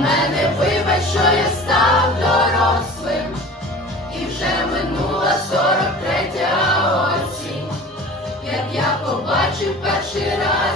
мене вибач, що я став дорослим, і вже минула сорок третя осінь, як я побачив перший раз.